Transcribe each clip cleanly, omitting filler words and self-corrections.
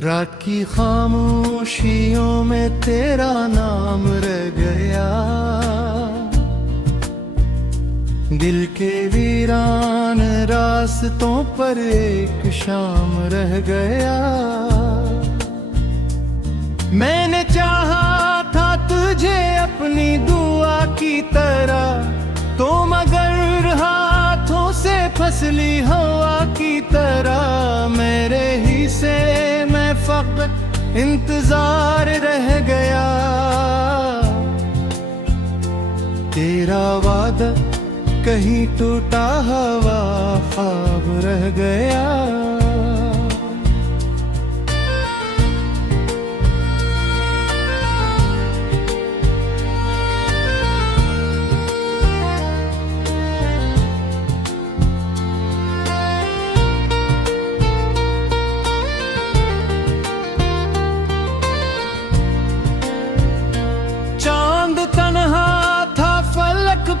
रात की खामोशियों में तेरा नाम रह गया, दिल के वीरान रास्तों पर एक शाम रह गया। मैंने चाहा था तुझे अपनी दुआ की तरह, तो मगर हाथों से फसली हवा की तरह मेरे ही से मैं फकत इंतजार रह गया। तेरा वादा कहीं टूटा हवा ख्वाब रह गया।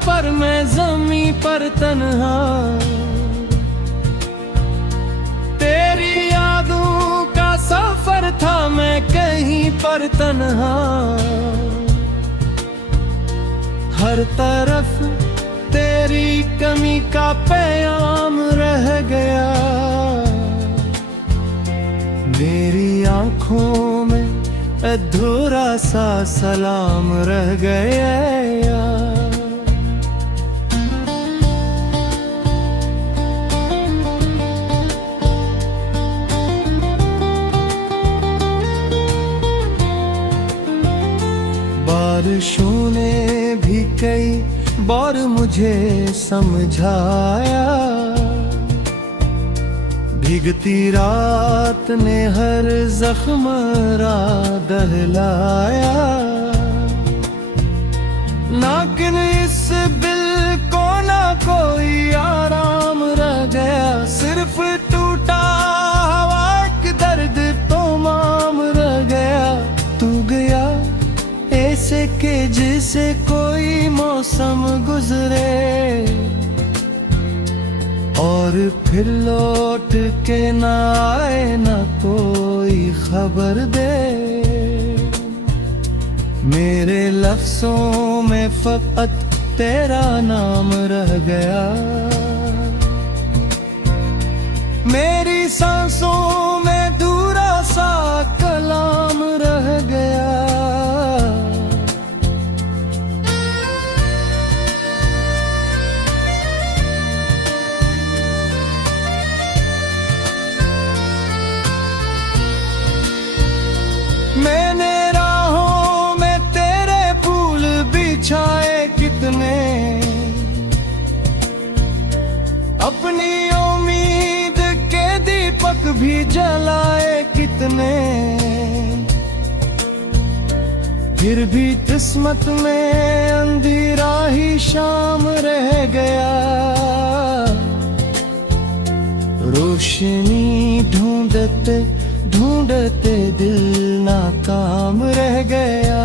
पर मैं ज़मीं पर तन्हा, तेरी यादों का सफर था मैं कहीं पर तन्हा। हर तरफ तेरी कमी का पैगाम रह गया, मेरी आंखों में अधूरा सा सलाम रह गया। बारिशों ने भी कई बार मुझे समझाया, भीगती रात ने हर जख्म दहलाया। लेकिन इस दिल को ना कोई आराम रह गया, सिर्फ टूटा हवा के दर्द तो माम रह गया। तू गया ऐसे के जिसे कोई मौसम गुजरे और फिर लौट के ना आए, ना कोई खबर दे। मेरे लफ्जों में फकत तेरा नाम रह गया, मेरी सांसों में दूरा सा कलाम रह गया। मैंने राहों में तेरे फूल बिछाए कितने, अपनी उम्मीद के दीपक भी जलाए कितने, फिर भी किस्मत में अंधेरा ही शाम रह गया। रोशनी ढूंढते ढूंढते दिल नाकाम रह गया।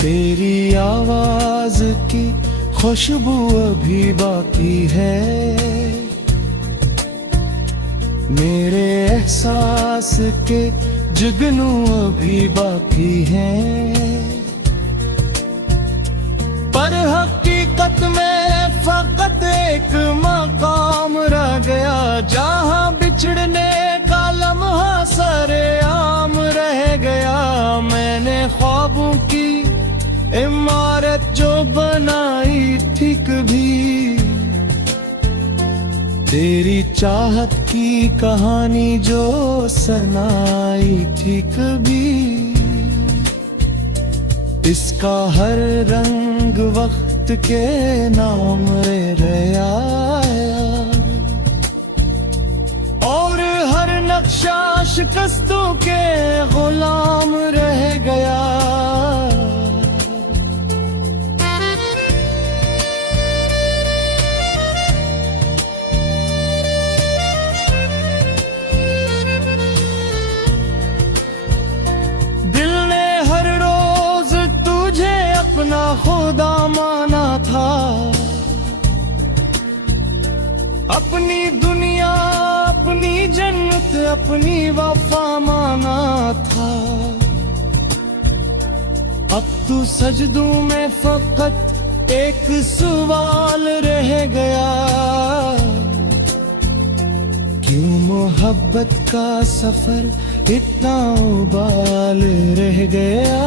तेरी आवाज की खुशबू अभी बाकी है, मेरे एहसास के जुगनू अभी बाकी हैं, पर हकीकत में फकत एक मकाम रह गया, जहां बिछड़ने का लम्हा सरेआम रह गया। मैंने ख्वाबों की इमारत जो बनाई थी कभी, तेरी चाहत की कहानी जो सुनाई थी कभी, इसका हर रंग वक्त के नाम रह आया, और हर नक्शा शिकस्तों के गुलाम रह गया। खुदा अपनी दुनिया अपनी जन्नत अपनी वफा माना था। अब तू सजदों में फकत एक सवाल रह गया, क्यों मोहब्बत का सफर इतना उबाल रह गया।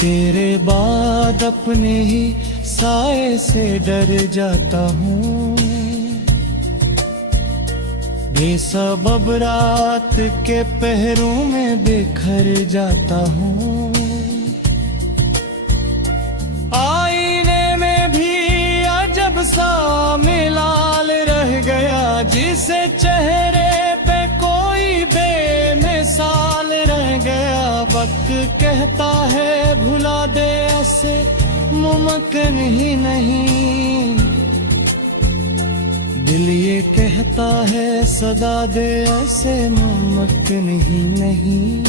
तेरे बाद अपने ही साए से डर जाता हूँ, बेसबब रात के पहरों में बिखर जाता हूँ। आईने में भी अजब सा मिलाल रह गया, जिसे चेहरे पे कोई बेमिसाल रह गया। वक्त कहता है भुला दे, ऐसे मुमकिन ही नहीं। दिल ये कहता है सदा दे, ऐसे मुमकिन ही नहीं।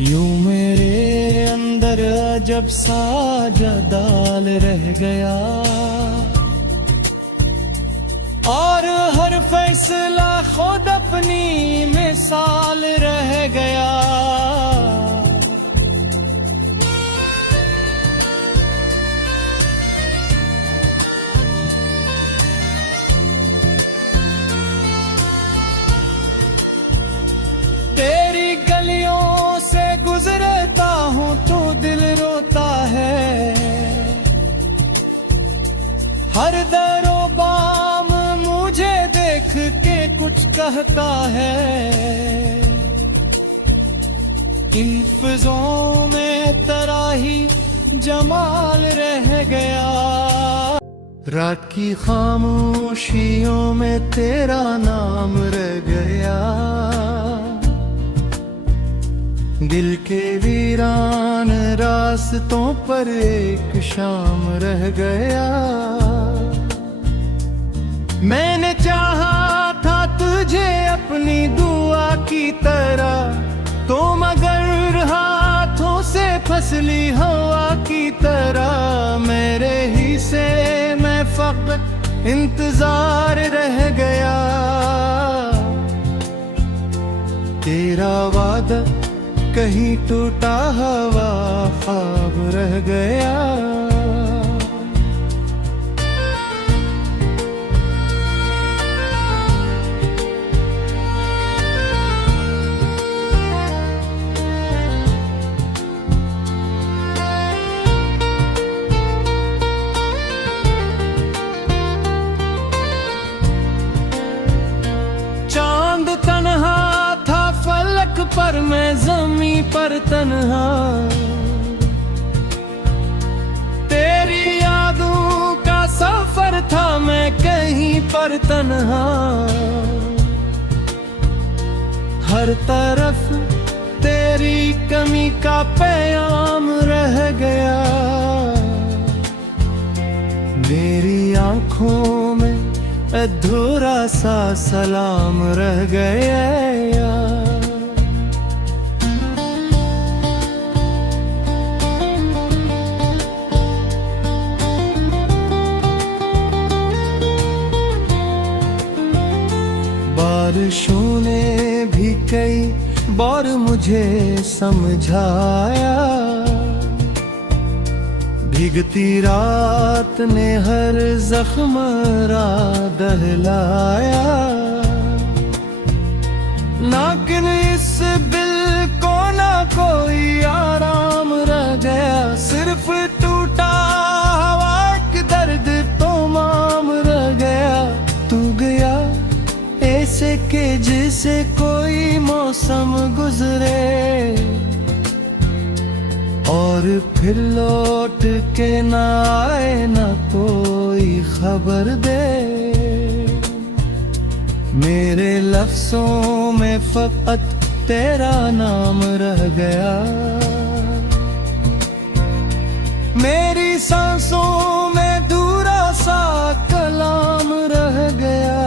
यूं मेरे अंदर अजब सा जदाल रह गया, और हर फैसला खुद अपनी मिसाल रह गया। तेरी गलियों से गुजरता हूँ तो दिल रोता है, हर दरो बाम मुझे देख के कुछ कहता है। इन फिज़ों में तराही जमाल रह गया, रात की खामोशियों में तेरा नाम रह गया। दिल के वीरान रास्तों पर एक शाम रह गया। मैंने चाहा था तुझे अपनी दुआ की तरह, तो मगर हाथों से फसली हवा की तरह। मेरे ही से मैं फकत इंतजार रह गया, तेरा वादा कहीं टूटा हवा ख्वाब रह गया। चांद तन्हा था फलक पर, मैं ज़मीं पर तन्हा। तेरी यादों का सफर था, मैं कहीं पर तन्हा। हर तरफ तेरी कमी का पैगाम रह गया। मेरी आंखों में अधूरा सा सलाम रह गया। बारिशों ने भी कई बार मुझे समझाया, भीगती रात ने हर जख्म रा दहलाया। लेकिन इस दिल को ना कोई आराम रह गया, सिर्फ टूटा हवा के दर्द तो माम रह गया। तू गया ऐसे के जिसे कोई मौसम गुजरे, और फिर लौट के ना आए ना कोई खबर दे। मेरे लफ्ज़ों में फकत तेरा नाम रह गया, मेरी सांसों में दूरा सा कलाम रह गया।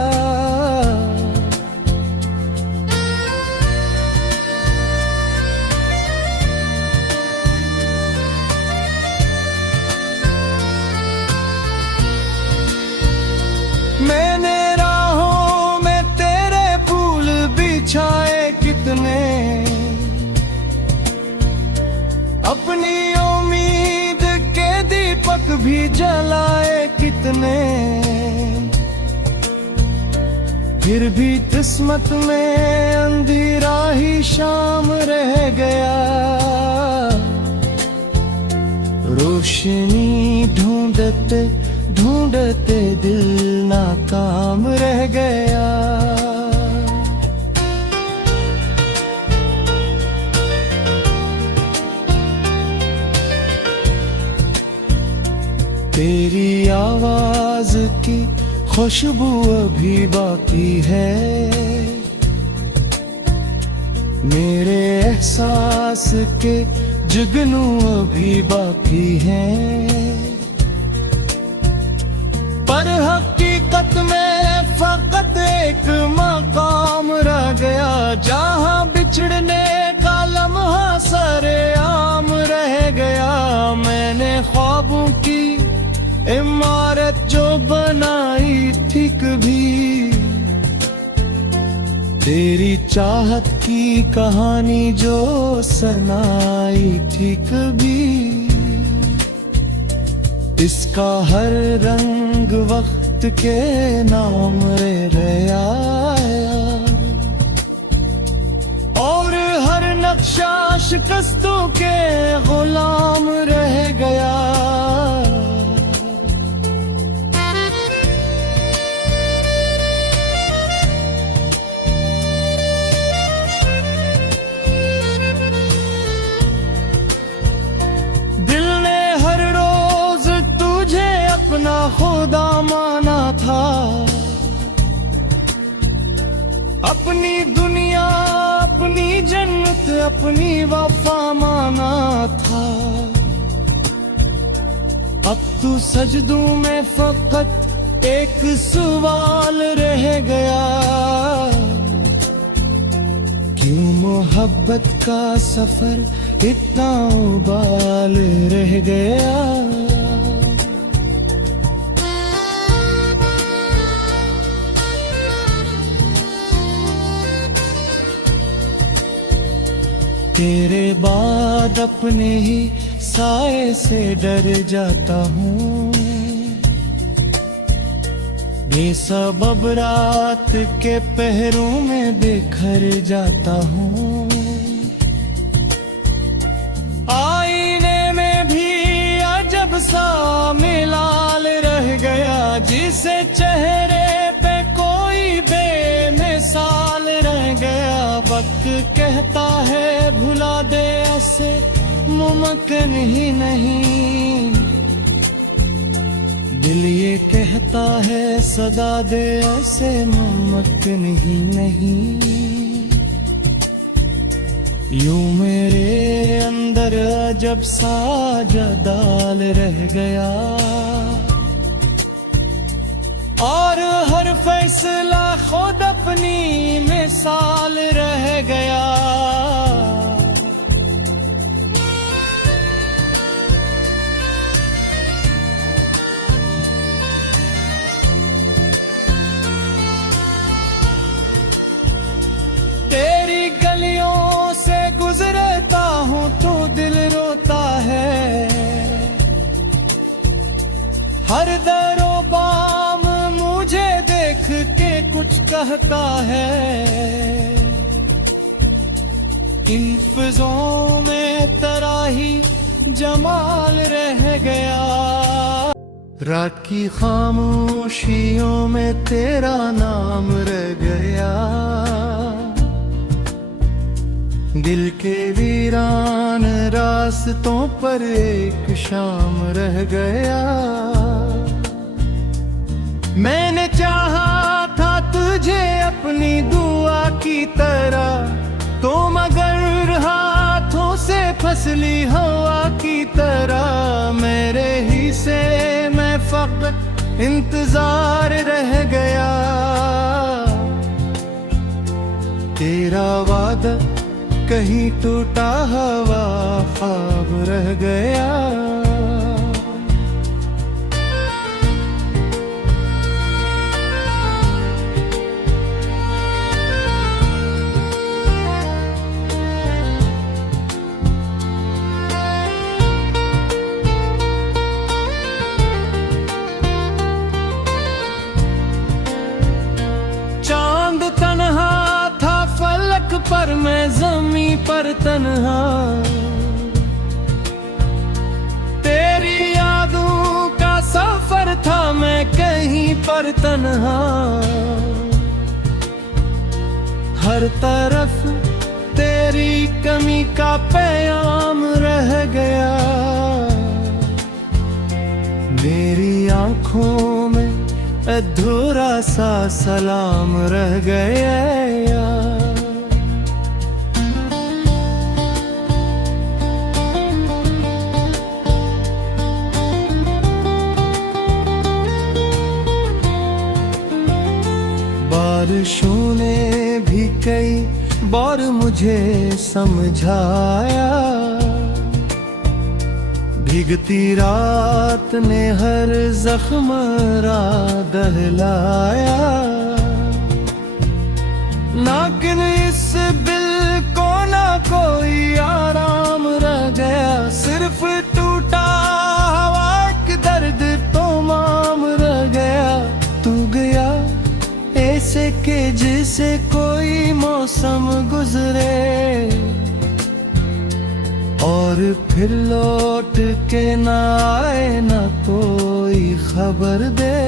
भी जलाए कितने, फिर भी किस्मत में अंधेरा ही शाम रह गया। रोशनी ढूंढते ढूंढते दिल नाकाम रह गया। तेरी आवाज की खुशबू अभी बाकी है, मेरे एहसास के जुगनू अभी बाकी हैं, पर हकीकत में फकत एक मकाम रह गया, जहां बिछड़ने का लम्हा सरेआम रह गया। मैंने ख्वाबों की इमारत जो बनाई थी कभी, तेरी चाहत की कहानी जो सुनाई थी कभी, इसका हर रंग वक्त के नाम रह गया, और हर नक्शा शिकस्तों के गुलाम रह गया। अपना खुदा माना था, अपनी दुनिया अपनी जन्नत अपनी वफा माना था। अब तू सजदों में फकत एक सवाल रह गया, क्यों मोहब्बत का सफर इतना उबाल रह गया। तेरे बाद अपने ही साए से डर जाता हूँ, बेसबब रात के पहरों में बिखर जाता हूँ। आईने में भी अजब सा मिलाल रह गया, जिसे चेहरे पे कोई बेमिसाल रह गया। वक्त कहता है भुला दे, ऐसे मुमकिन ही नहीं, दिल ये कहता है सदा दे, ऐसे मुमकिन ही नहीं। यूं मेरे अंदर अजब सा जदाल रह गया, और हर फैसला खुद अपनी मिसाल रह गया। तेरी गलियों से गुजरता हूँ तो दिल रोता है, हर दरो बाम मुझे देख के कुछ कहता है। इन फिज़ों में तराही जमाल रह गया, रात की खामोशियों में तेरा नाम रह गया। दिल के वीरान रास्तों पर एक शाम रह गया। मैंने चाहा था तुझे अपनी दुआ की तरह, तो मगर हाथों से फसली हवा की तरह, मेरे ही से मैं फकत इंतजार रह गया। तेरा वादा कहीं टूटा हुआ ख्वाब रह गया। पर मैं ज़मीं पर तन्हा, तेरी यादों का सफर था मैं कहीं पर तन्हा। हर तरफ तेरी कमी का पैगाम रह गया, मेरी आंखों में अधूरा सा सलाम रह गया। बारिशों ने भी कई बार मुझे समझाया, भीगती रात ने हर जख्म रा दहलाया। लेकिन इस दिल को ना कोई आराम रह गया, सिर्फ टूटा हुआ एक दर्द तो माम रह गया। तू गया ऐसे के जिसे कोई मौसम गुजरे और फिर लौट के ना आए, ना कोई खबर दे।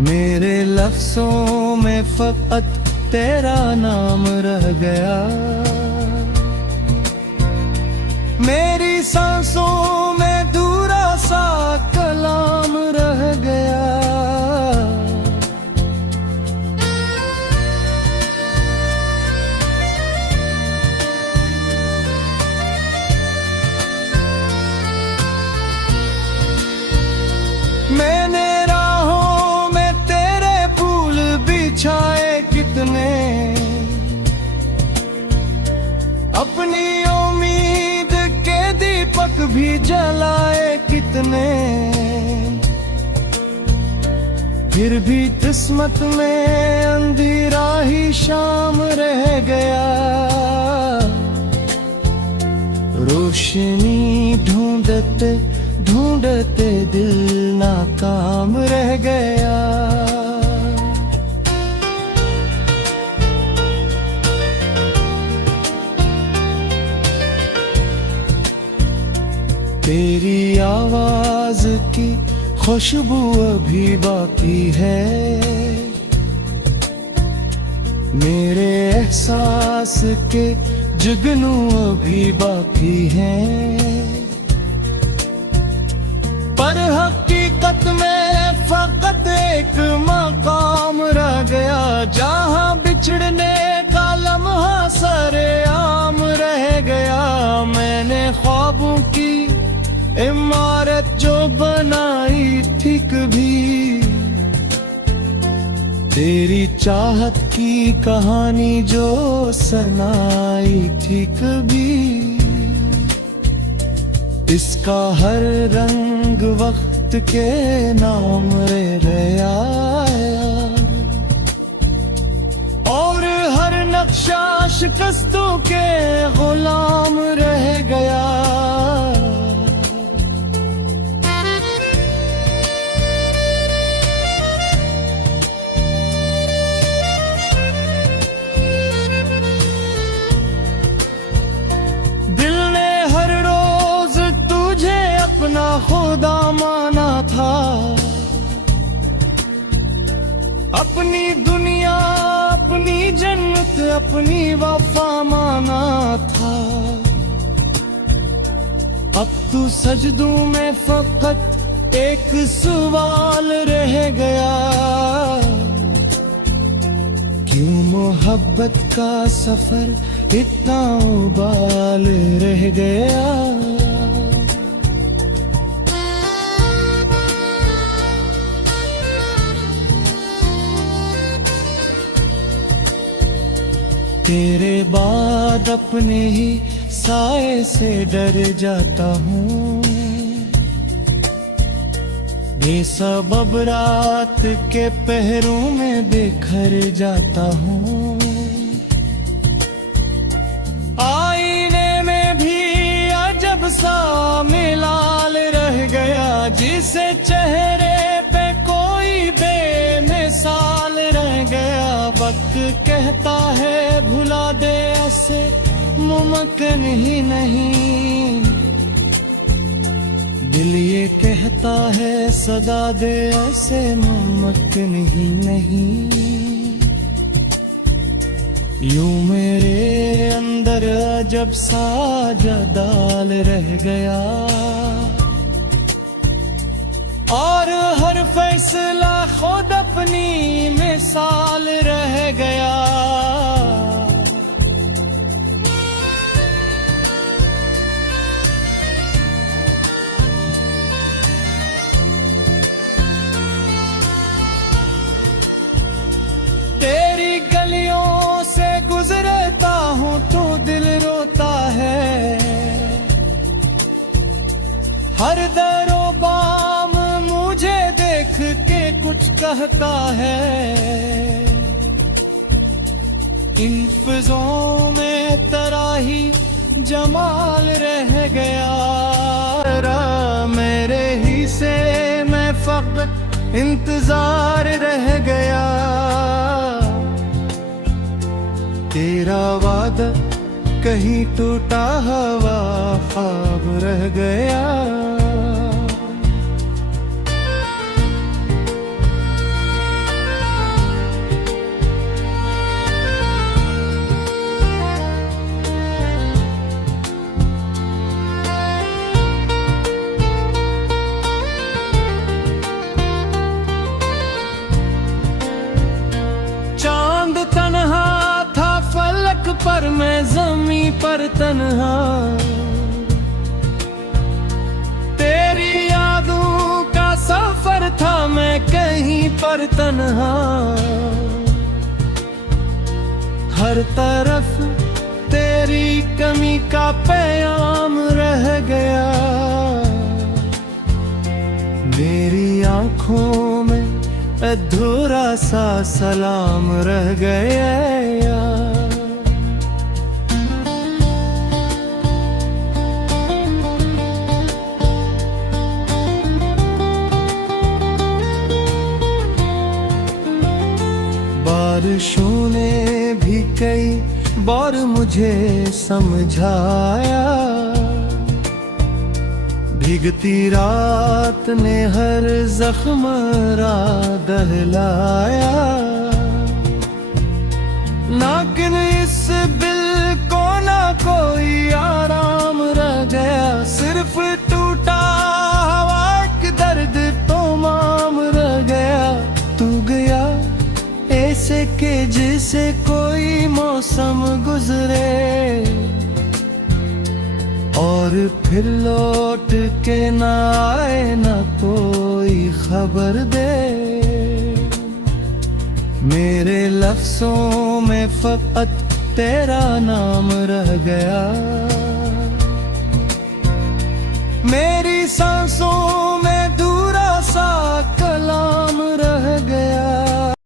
मेरे लफ्ज़ों में फकत तेरा नाम रह गया, मेरी सांसों में दूरा सा कलाम रह गया। मैंने राहों में तेरे फूल बिछाए कितने, अपनी उम्मीद के दीपक भी जलाए कितने, फिर भी किस्मत में अंधेरा ही शाम रह गया। रोशनी ढूंढते ढूंढते दिल नाकाम रह गया। तेरी आवाज की खुशबू अभी बाकी है, मेरे एहसास के जुगनू अभी बाकी हैं, पर हकीकत में फकत एक मकाम रह गया, जहां बिछड़ने का लम्हा सरेआम रह गया। मैंने ख्वाबों की इमारत जो बनाई थी कभी, तेरी चाहत की कहानी जो सुनाई थी कभी, इसका हर रंग वक्त के नाम रह आया, और हर नक्शा शिकस्तों के गुलाम रह गया। दिल ने हर रोज तुझे अपना खुदा माना था, अपनी दुनिया अपनी जन्नत अपनी वफा माना था। अब तू सजदों में फकत एक सवाल रह गया, क्यों मोहब्बत का सफर इतना उबाल रह गया। तेरे बाद अपने ही साए से डर जाता हूँ, बेसबब रात के पहरों में बिखर जाता हूँ। आईने में भी अजब सा मिलाल रह गया, जिसे चेहरे पे कोई बेमिसाल रह गया। वक्त कह कहता है भुला दे ऐसे मुमकिन ही नहीं, दिल ये कहता है सदा दे ऐसे मुमकिन ही नहीं। यूं मेरे अंदर अजब सा जदाल रह गया, और हर फैसला खुद अपनी मिसाल रह गया। तेरी गलियों से गुजरता हूँ तो दिल रोता है, हर दरो बाम मुझे देख के कुछ कहता है। इन फिज़ों में तराही जमाल रह गया, मेरे ही से मैं फक़्त इंतजार रह गया। तेरा वादा कहीं टूटा हुआ ख्वाब रह गया। चांद तन्हा था फलक पर, मैं ज़मीं पर तन्हा, तेरी यादों का सफर था मैं कहीं पर तन्हा। हर तरफ तेरी कमी का पैगाम रह गया, मेरी आंखों में अधूरा सा सलाम रह गया। बारिशों ने भी कई बार मुझे समझाया, भीगती रात ने हर जख्म रा दहलाया। लेकिन इस दिल को ना कोई आराम रह गया, सिर्फ टूटा हवा के दर्द तो माम रह गया। तू गया ऐसे के जिसे कोई मौसम गुजरे, और फिर लौट के ना आए ना कोई खबर दे। मेरे लफ्ज़ों में फ़क़त तेरा नाम रह गया, मेरी सांसों